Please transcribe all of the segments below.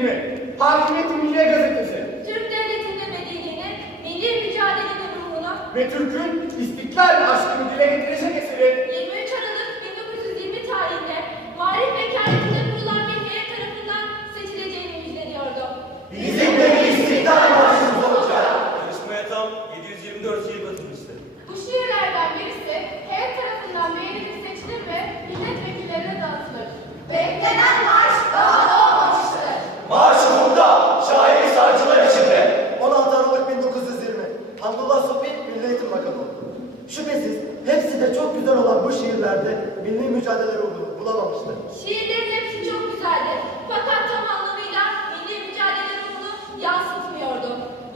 1920 Hakimiyeti Milliye Gazetesi. Türk devletinin ve dininin milli mücadelenin ruhunu ve Türk'ün istiklal aşkını dile getirecek eseri 23 Aralık 1920 tarihinde Marif ve Kâreti'de kurulan bir heyet tarafından seçileceğini müjdeliyordu. Bizim de bir istiklal marşımız olacak. Yarışmaya tam 724 şiir katılmıştı. Bu şiirlerden birisi heyet tarafından beğenilir seçilir ve milletvekillerine dağıtılır. Beklenen marş daha doğmamıştır. Marş burada, şair sarcılar içinde. 16 Aralık 1920 Abdullah Sofi Milli Eğitim Bakanı oldu. Şüphesiz hepsi de çok güzel olan bu şiirlerde milli mücadele ruhunu bulamamıştır. Şiirlerin hepsi çok güzeldi. Fakat tam anlamıyla milli mücadele ruhunu yansıtmıyordu.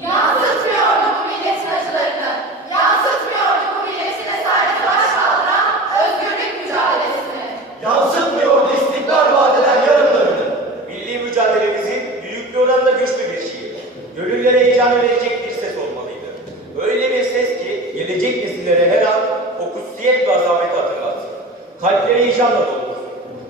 Yansıtmıyordu bu milletin acılarını. Yansıtmıyordu bu milletin esareti baş kaldıran özgürlük mücadelesini. Yansıtmıyordu istiklal vaat eden yarınlarını. Milli mücadelemizin büyük bir oranda güçlü bir şiir. Gönüllere heyecan verecek bir ses olmalıydı. Öyle bir ses ki gelecek nesillere her an o kutsiyet ve azameti hatırlatsın. Kalpleri heyecanla doldur.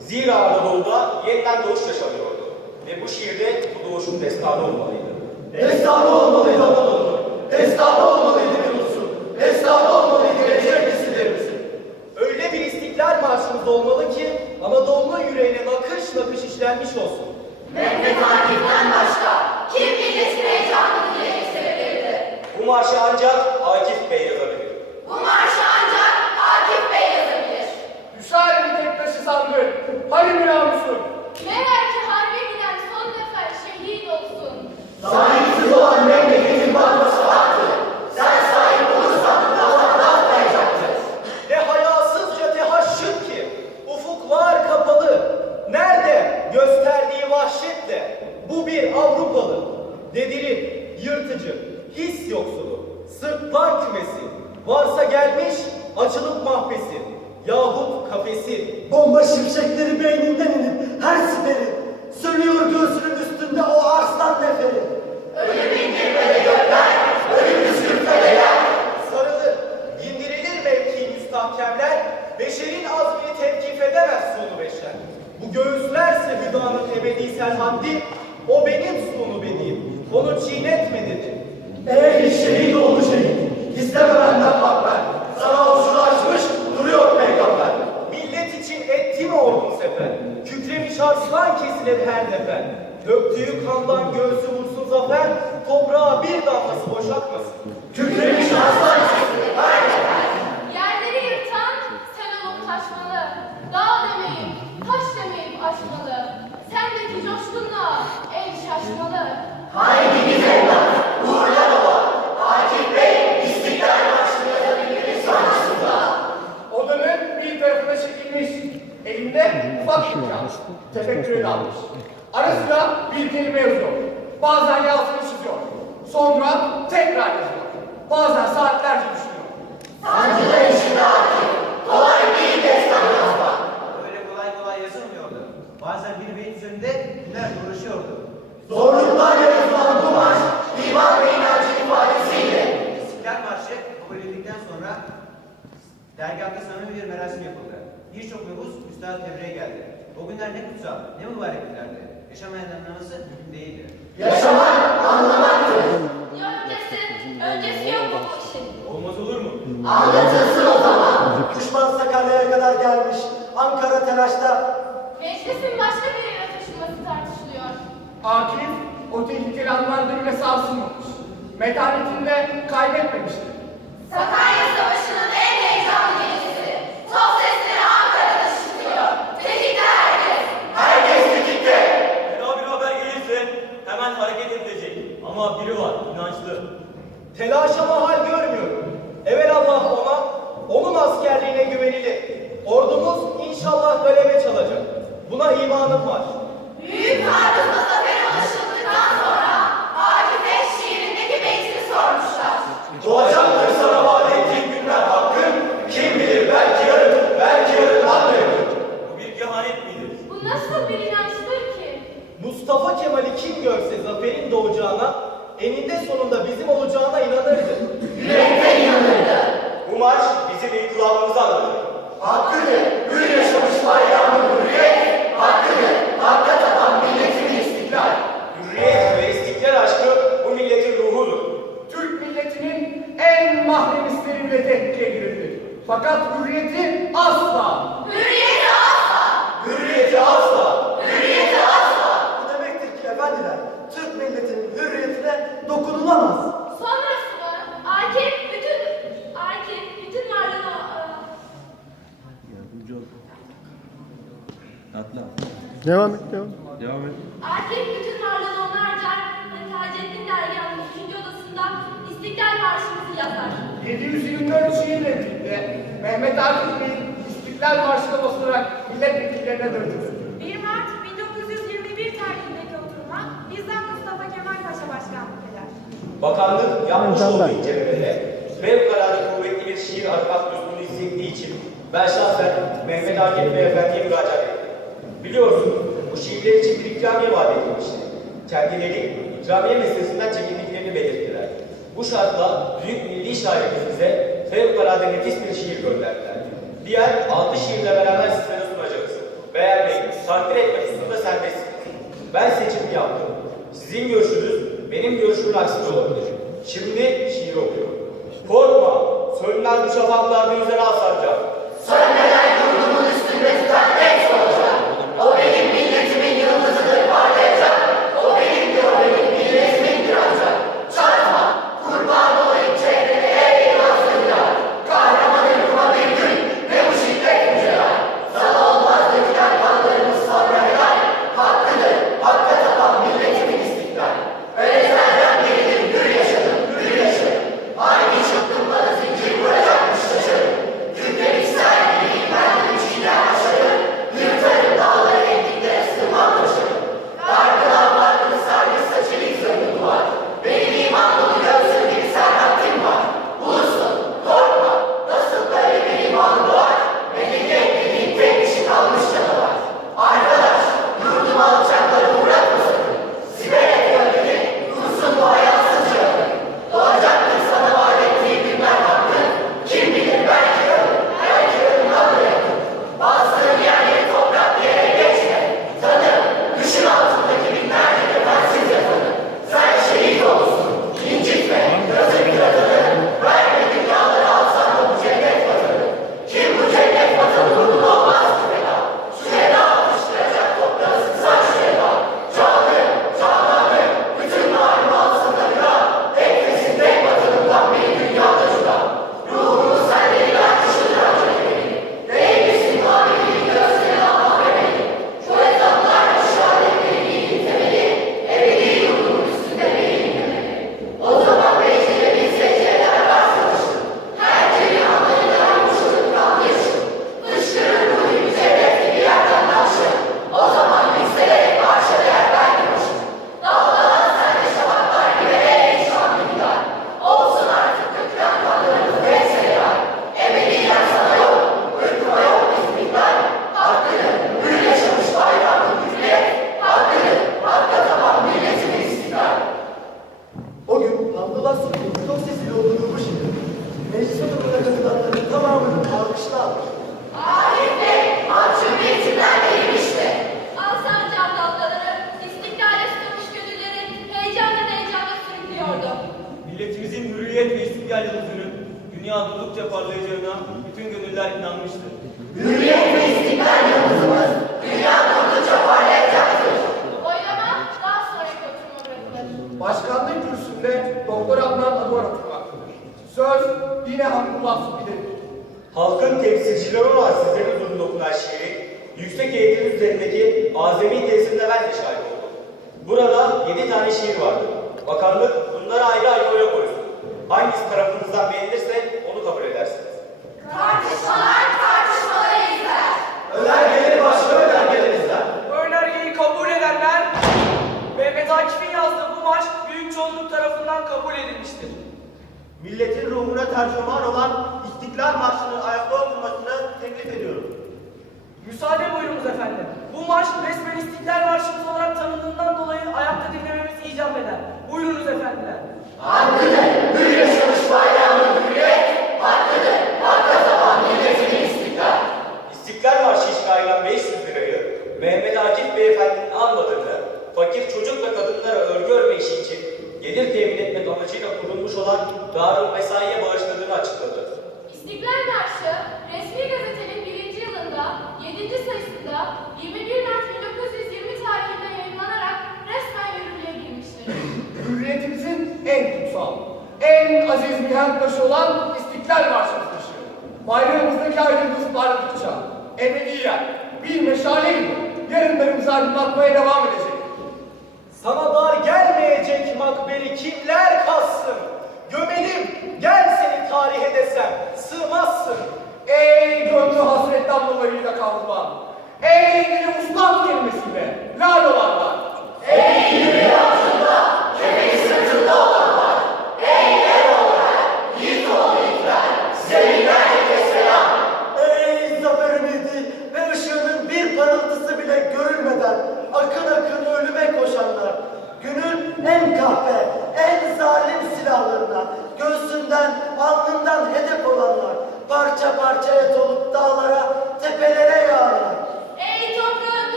Zira Anadolu'da yeniden doğuş yaşanıyordu. Ve bu şiirde bu doğuşun destanı olmalıydı. Destanı olmalıydı Anadolu'nun. Destanı olmalıydı Yunus'un. Destanı olmalıydı gelecek nesillerimizin. Öyle bir istiklal marşımız olmalı ki Anadolu'nun yüreğine nakış nakış işlenmiş olsun. Mehmet Akif'ten başka kim milletin heyecanını getirebilirdi? Bu marşı ancak Akif Bey yazabilir. Bu marşı ancak Akif Bey yazabilir. Sandı Halim namusun Meğer ki harbe giden son nefer şehit olsun. Sahipsiz olan memleketin batması haktır. Sen sahip olursan Allah ne yapmayacaktır? Ne hayasızca tehaşşüt ki ufuklar kapalı. Nerede gösterdiği vahşetle bu bir Avrupalı. Dedirin, yırtıcı, his yoksulu, sırtlan kümesi. Varsa gelmiş açılıp mahvesi yahut kafesi. Bomba şimşekleri beyninden inip her siperi sönüyor göğsünün üstünde o arslan neferi. Sarılır, indirilir mevki müstahkemler, beşerin azmini tevkif edemez sonu beşer. Bu göğüslerse hüdanın ebedi serhaddi, o benim sonu benim, onu çiğnetme dedi. Ey şehit oldu şehit. İsteme benden bak Arslan kesilir her nefer. Döktüğü kandan göğsü vursun zafer, toprağa bir damlası boşaltmasın. Kükremiş arslan Sonra tekrar yazıyor Bazen saatlerce düşünüyor Sancılar içinde Akif, kolay değil destan yazmak. Öyle kolay kolay yazılmıyordu. Bazen bir beyt üzerinde günler uğraşıyordu. Zorluklarla yazılan bu marş, iman ve inancın ifadesiyle. İstiklal Marşı kabul edildikten sonra dergahta samimi bir merasim yapıldı. Birçok nüfus Üstad Tevre'ye geldi. O günler ne kutsal, ne mübarek günlerdi. Yaşamayan anlaması mümkün değildi. Yaşamak, anlamaktır. Anlatılsın o zaman. Düşman Sakarya'ya kadar gelmiş. Ankara telaşta Meclisin başka bir yere taşınması tartışılıyor. Akif o tehlikeli bile sarsılmamış Metanetinde kaybetmemiştir Sakarya Savaşı'nın en heyecanlı filmle tehdit edilirdi. Fakat hürriyeti asla. Hürriyeti asla. Hürriyeti asla. Hürriyeti asla. Bu demektir ki efendiler, Türk milletinin hürriyetine dokunulamaz. Sonrasında Akif bütün Akif bütün varlığını Yardımcı e, ol. Atla. Devam et, devam. Devam et. Akif bütün varlığını ona harcar ve İstiklal Marşımızı yazar. 724 şiirle birlikte Mehmet Akif Bey İstiklal Marşı'na basılarak milletvekillerine döndü. 1 Mart 1921 tarihindeki oturuma bizzat Mustafa Kemal Paşa başkanlık eder. Bakanlık yapmış olduğu incelemede fevkalade kuvvetli bir şiir harkat lüzumunu hissettiği için ben şahsen Mehmet Akif Beyefendi'ye müracaat ettim. Biliyorsun bu şiirler için bir ikramiye vaat edilmişti. Kendileri ikramiye meselesinden belirttiler. Bu şartla Büyük Milli Şairimize fevkalade nefis bir şiir gönderdiler. Diğer altı şiirle beraber sizlere sunacağız. Beğenmeyin, takdir etmek hususunda serbestsiniz. Ben seçimi yaptım. Sizin görüşünüz benim görüşümün aksine olabilir. Şimdi şiir okuyorum. Korkma, sönmez bu şafaklar denizden al sancak. Sönmeden dünya durdukça parlayacağına bütün gönüller inanmıştır. Hürriyet ve istiklal yıldızımız dünya durdukça parlayacaktır. Oylama daha sonraki oturuma bırakılır. Başkanlık kürsüsünde Doktor Adnan Aduvar oturmaktadır. Söz yine Hamdullah Subi'dedir. Halkın temsilcileri olan sizlerin huzurunda okunan şiiri, yüksek eğitim üzerindeki azami tesirine ben de şahit oldum. Burada yedi tane şiir vardı. Bakanlık bunları ayrı ayrı oya koysun. Hangisi tarafınızdan edersiniz. Tartışmalar tartışmaları izler. Önergeleri başka önergeyi kabul edenler Mehmet Akif'in yazdığı bu marş büyük çoğunluk tarafından kabul edilmiştir. Milletin ruhuna tercüman olan İstiklal Marşı'nın ayakta okunmasını teklif ediyorum. Müsaade buyurunuz efendim. Bu marş resmen İstiklal Marşımız olarak tanındığından dolayı ayakta dinlememiz icap eder. Buyurunuz efendiler. Hakkıdır, hür mihenk taşı olan İstiklal Marşı'nı taşıyor. Bayrağımızdaki ayrıntı parladıkça, ebediyen bir meşaleyle yarınlarımızı aydınlatmaya devam edecek. Sana dar gelmeyecek makberi kimler kassın? Gömelim, gel seni tarihe desem, sığmazsın. Ey gönlü hasretten dolayı da kavrulma.